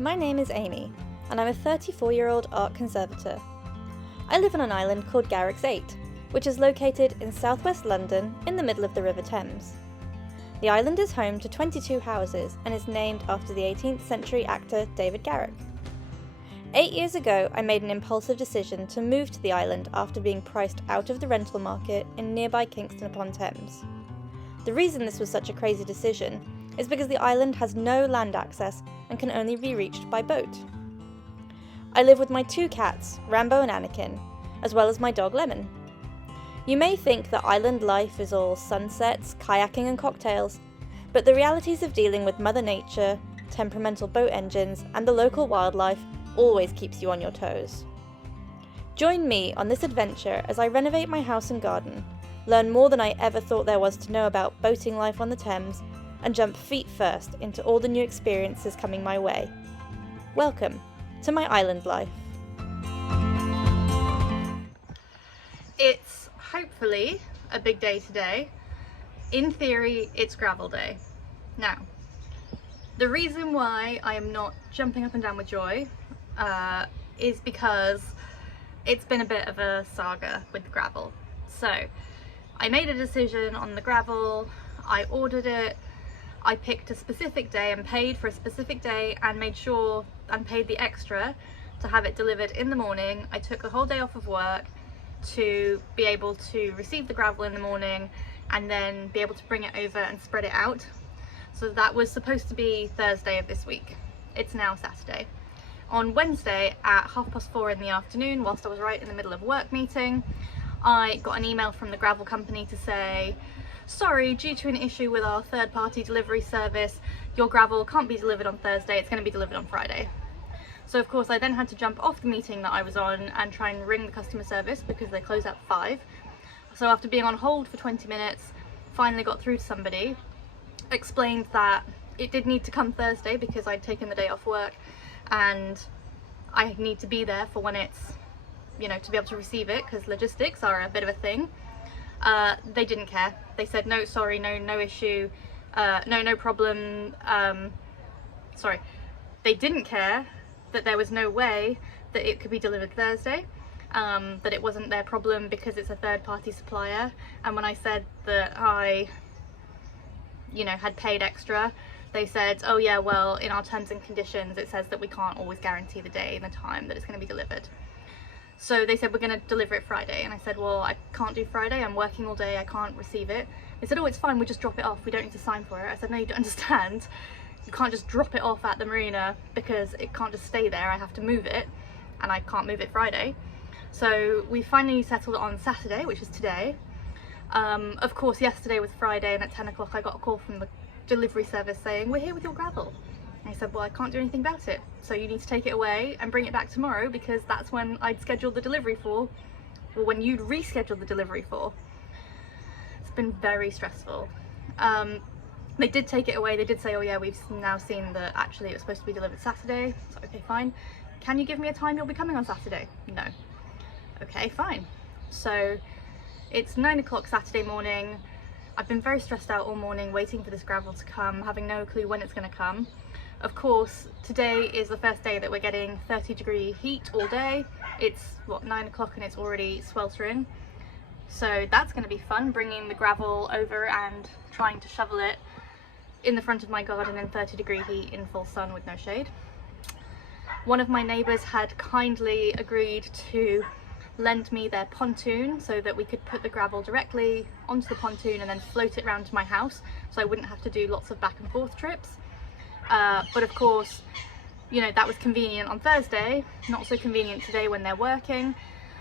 My name is Amy, and I'm a 34-year-old art conservator. I live on an island called Garrick's 8, which is located in southwest London in the middle of the River Thames. The island is home to 22 houses and is named after the 18th century actor David Garrick. 8 years ago, I made an impulsive decision to move to the island after being priced out of the rental market in nearby Kingston upon Thames. The reason this was such a crazy decision is because the island has no land access and can only be reached by boat. I live with my 2 cats, Rambo and Anakin, as well as my dog Lemon. You may think that island life is all sunsets, kayaking and cocktails, but the realities of dealing with Mother Nature, temperamental boat engines and the local wildlife always keeps you on your toes. Join me on this adventure as I renovate my house and garden, learn more than I ever thought there was to know about boating life on the Thames, and jump feet first into all the new experiences coming my way. Welcome to my island life. It's hopefully a big day today. In theory, it's gravel day. Now, the reason why I am not jumping up and down with joy is because it's been a bit of a saga with the gravel. So, I made a decision on the gravel, I ordered it, I picked a specific day and paid for a specific day and made sure and paid the extra to have it delivered in the morning. I took the whole day off of work to be able to receive the gravel in the morning and then be able to bring it over and spread it out. So that was supposed to be Thursday of this week. It's now Saturday. On Wednesday at 4:30 in the afternoon, whilst I was right in the middle of a work meeting, I got an email from the gravel company to say, sorry, due to an issue with our third-party delivery service, your gravel can't be delivered on Thursday, it's going to be delivered on Friday. So of course I then had to jump off the meeting that I was on and try and ring the customer service because they close at 5. So after being on hold for 20 minutes, finally got through to somebody, explained that it did need to come Thursday because I'd taken the day off work and I need to be there for when it's, you know, to be able to receive it because logistics are a bit of a thing. They didn't care. They said no, sorry, no issue, no problem. Sorry, they didn't care that there was no way that it could be delivered Thursday, that it wasn't their problem because it's a third-party supplier. And when I said that I, you know, had paid extra, they said, oh yeah, well, in our terms and conditions it says that we can't always guarantee the day and the time that it's going to be delivered. So they said, we're going to deliver it Friday. And I said, well, I can't do Friday, I'm working all day, I can't receive it. They said, oh, it's fine, we'll just drop it off, we don't need to sign for it. I said, no, you don't understand. You can't just drop it off at the marina because it can't just stay there, I have to move it, and I can't move it Friday. So we finally settled it on Saturday, which is today. Of course, yesterday was Friday, and at 10 o'clock I got a call from the delivery service saying, we're here with your gravel. I said, well, I can't do anything about it, so you need to take it away and bring it back tomorrow because that's when I'd scheduled the delivery for, or when you'd rescheduled the delivery for. It's been very stressful. They did take it away. They did say, oh yeah, we've now seen that actually it was supposed to be delivered Saturday. So okay, fine. Can you give me a time you'll be coming on Saturday? No. Okay, fine. So it's 9 o'clock Saturday morning. I've been very stressed out all morning waiting for this gravel to come, having no clue when it's going to come. Of course, today is the first day that we're getting 30-degree heat all day. It's, what, 9 o'clock and it's already sweltering. So that's going to be fun, bringing the gravel over and trying to shovel it in the front of my garden in 30-degree heat in full sun with no shade. One of my neighbours had kindly agreed to lend me their pontoon so that we could put the gravel directly onto the pontoon and then float it round to my house so I wouldn't have to do lots of back and forth trips. But of course, you know, that was convenient on Thursday, not so convenient today when they're working.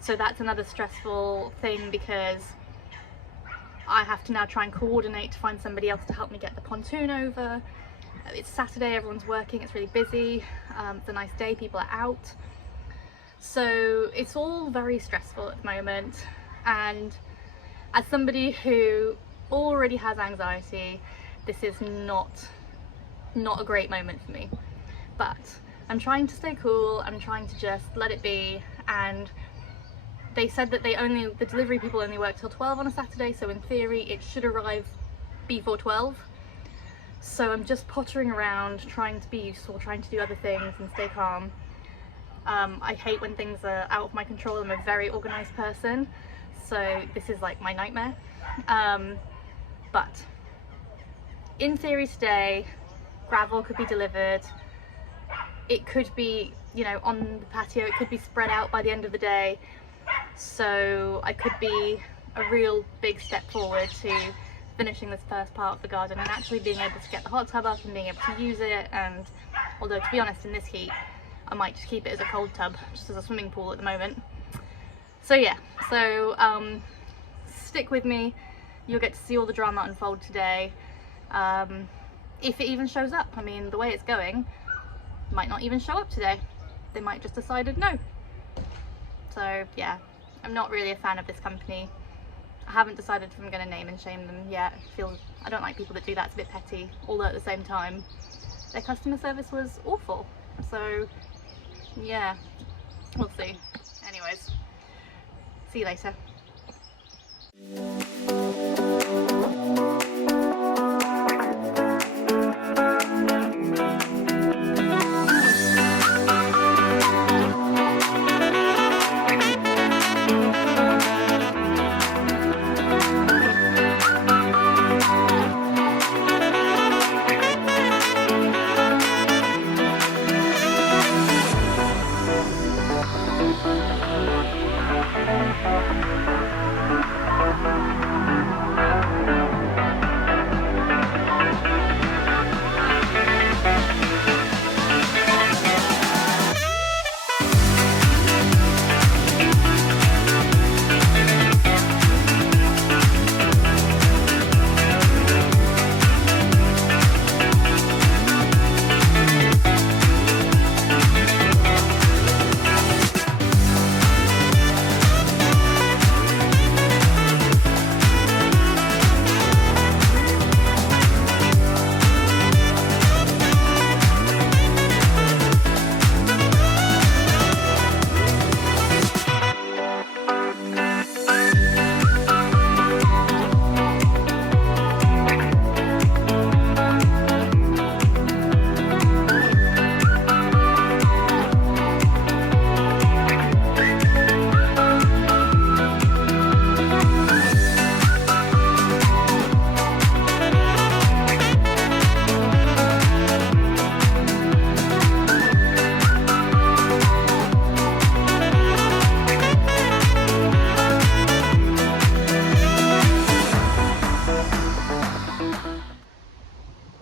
So that's another stressful thing because I have to now try and coordinate to find somebody else to help me get the pontoon over. It's Saturday, everyone's working, it's really busy, it's a nice day, people are out. So it's all very stressful at the moment, and as somebody who already has anxiety, this is not a great moment for me. But I'm trying to stay cool, I'm trying to just let it be, and they said that the delivery people only work till 12 on a Saturday, so in theory it should arrive before 12. So I'm just pottering around, trying to be useful, trying to do other things and stay calm. I hate when things are out of my control. I'm a very organised person, so this is like my nightmare. But in theory today, gravel could be delivered. It could be, you know, on the patio, it could be spread out by the end of the day. So I could be a real big step forward to finishing this first part of the garden and actually being able to get the hot tub up and being able to use it. And although, to be honest, in this heat, I might just keep it as a cold tub, just as a swimming pool at the moment. So yeah, so stick with me. You'll get to see all the drama unfold today. If it even shows up. I mean, the way it's going, might not even show up today. They might just decided no. So yeah, I'm not really a fan of this company. I haven't decided if I'm going to name and shame them yet. I don't like people that do that. It's a bit petty, although at the same time their customer service was awful. So yeah, we'll see. Anyways, see you later.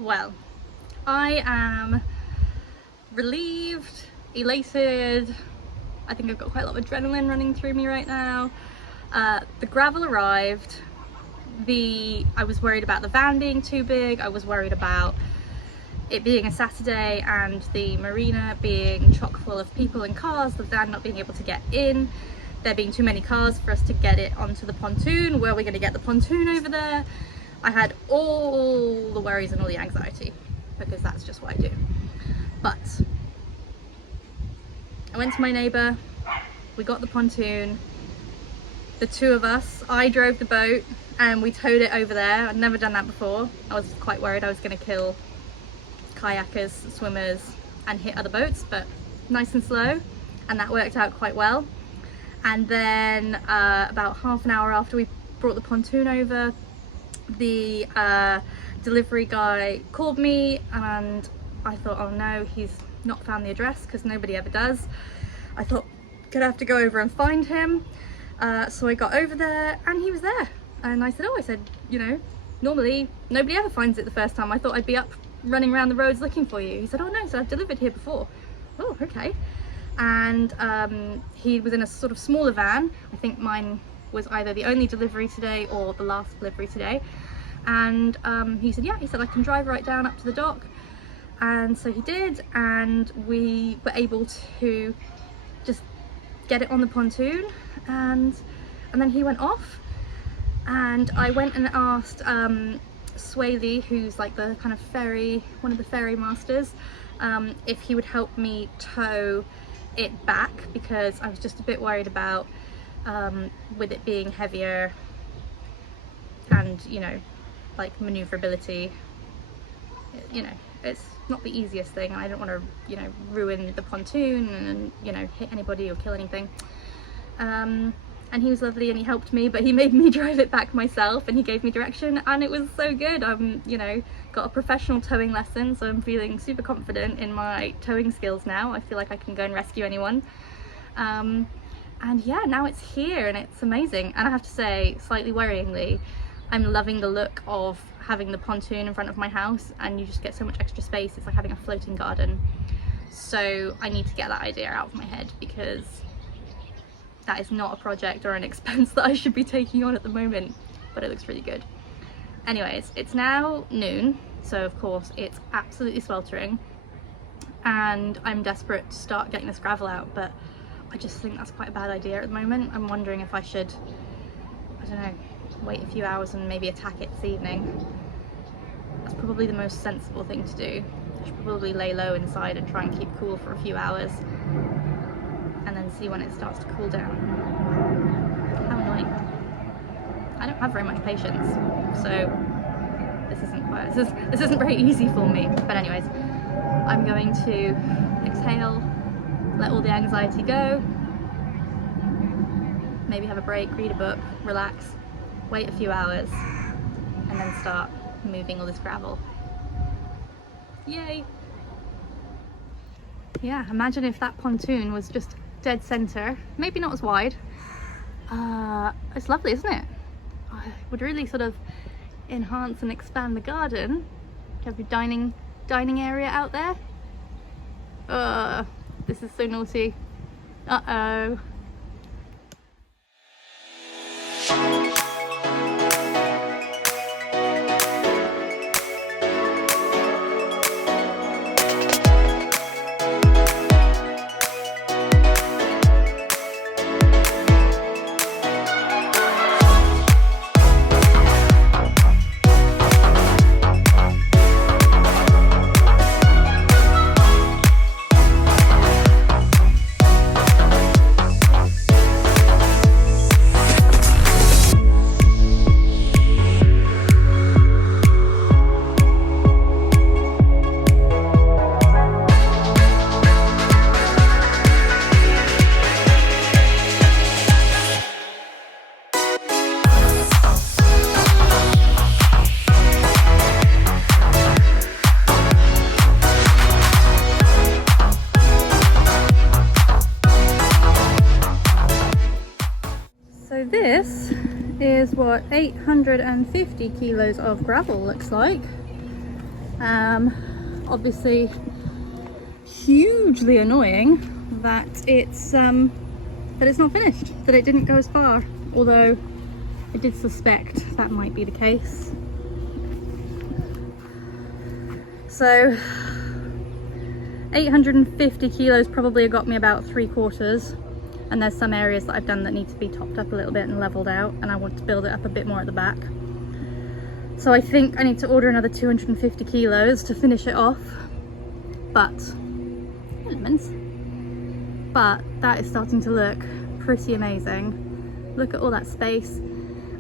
Well, I am relieved, elated. I think I've got quite a lot of adrenaline running through me right now. The gravel arrived. I was worried about the van being too big. I was worried about it being a Saturday and the marina being chock full of people and cars, the van not being able to get in, there being too many cars for us to get it onto the pontoon. Where are we going to get the pontoon over there? I had all the worries and all the anxiety, because that's just what I do. But I went to my neighbour, we got the pontoon, the two of us, I drove the boat and we towed it over there. I'd never done that before. I was quite worried I was going to kill kayakers, swimmers and hit other boats, but nice and slow, and that worked out quite well. And then about half an hour after we brought the pontoon over, the delivery guy called me, and I thought, oh no, he's not found the address, because nobody ever does. I thought, gonna have to go over and find him. So I got over there and he was there, and I said, you know, normally nobody ever finds it the first time. I thought I'd be up running around the roads looking for you. He said, oh no, so I've delivered here before. Oh, okay. And he was in a sort of smaller van. I think mine was either the only delivery today or the last delivery today. And he said, yeah, he said I can drive right down up to the dock. And so he did, and we were able to just get it on the pontoon, and then he went off, and I went and asked Swaley, who's like the kind of ferry, one of the ferry masters, if he would help me tow it back, because I was just a bit worried about with it being heavier and, you know, like maneuverability. you know, it's not the easiest thing, and I don't want to, you know, ruin the pontoon and, you know, hit anybody or kill anything. And he was lovely and he helped me, but he made me drive it back myself, and he gave me direction, and it was so good. I'm, you know, got a professional towing lesson, so I'm feeling super confident in my towing skills now. I feel like I can go and rescue anyone. And yeah, now it's here and it's amazing. And I have to say, slightly worryingly, I'm loving the look of having the pontoon in front of my house, and you just get so much extra space. It's like having a floating garden. So I need to get that idea out of my head, because that is not a project or an expense that I should be taking on at the moment, but it looks really good. Anyways, it's now noon, so of course it's absolutely sweltering, and I'm desperate to start getting this gravel out, but I just think that's quite a bad idea at the moment. I'm wondering if I should, I don't know, wait a few hours and maybe attack it this evening. That's probably the most sensible thing to do. I should probably lay low inside and try and keep cool for a few hours, and then see when it starts to cool down. How annoying. I don't have very much patience, so this isn't very easy for me. But anyways, I'm going to exhale, let all the anxiety go, maybe have a break, read a book, relax, wait a few hours, and then start moving all this gravel. Yay! Yeah, imagine if that pontoon was just dead center, maybe not as wide. It's lovely, isn't it? It would really sort of enhance and expand the garden. You have your dining area out there. This is so naughty. Uh-oh. So this is what 850 kilos of gravel looks like. Obviously hugely annoying that it's not finished, that it didn't go as far, although I did suspect that might be the case. So 850 kilos probably got me about 3/4, and there's some areas that I've done that need to be topped up a little bit and leveled out, and I want to build it up a bit more at the back. So I think I need to order another 250 kilos to finish it off, but that is starting to look pretty amazing. Look at all that space,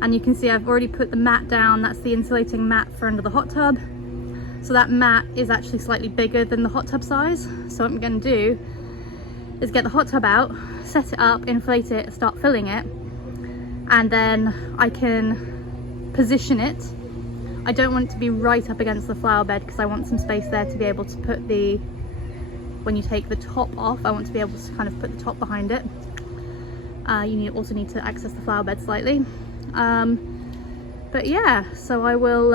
and you can see I've already put the mat down. That's the insulating mat for under the hot tub. So that mat is actually slightly bigger than the hot tub size. So what I'm going to do is get the hot tub out, set it up, inflate it, start filling it, and then I can position it. I don't want it to be right up against the flower bed because I want some space there to be able to put the, when you take the top off, I want to be able to kind of put the top behind it. You also need to access the flower bed slightly. But yeah, so I will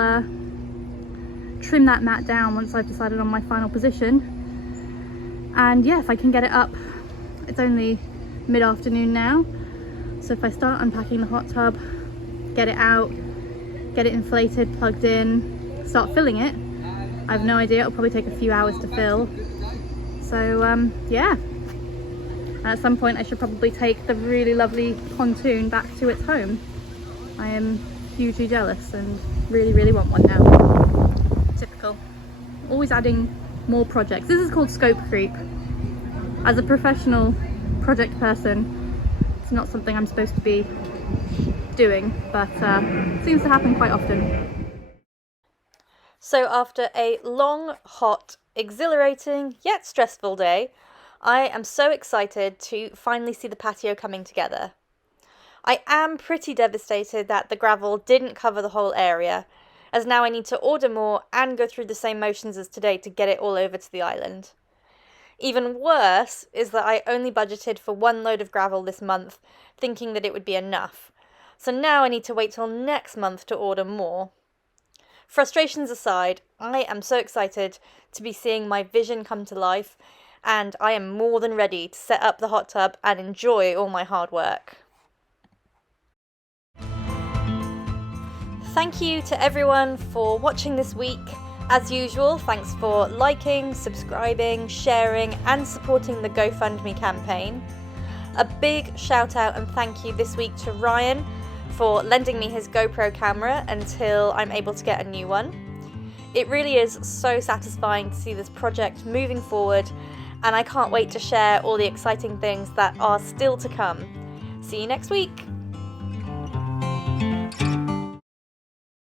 trim that mat down once I've decided on my final position. And yeah, if I can get it up, it's only mid-afternoon now, so if I start unpacking the hot tub, get it out, get it inflated, plugged in, start filling it, I have no idea, it'll probably take a few hours to fill. So yeah, at some point I should probably take the really lovely pontoon back to its home. I am hugely jealous and really want one now. Typical. Always adding more projects. This is called scope creep. As a professional project person, it's not something I'm supposed to be doing, but seems to happen quite often. So after a long, hot, exhilarating, yet stressful day, I am so excited to finally see the patio coming together. I am pretty devastated that the gravel didn't cover the whole area, as now I need to order more and go through the same motions as today to get it all over to the island. Even worse is that I only budgeted for 1 load of gravel this month, thinking that it would be enough. So now I need to wait till next month to order more. Frustrations aside, I am so excited to be seeing my vision come to life, and I am more than ready to set up the hot tub and enjoy all my hard work. Thank you to everyone for watching this week. As usual, thanks for liking, subscribing, sharing and supporting the GoFundMe campaign. A big shout out and thank you this week to Ryan for lending me his GoPro camera until I'm able to get a new one. It really is so satisfying to see this project moving forward, and I can't wait to share all the exciting things that are still to come. See you next week!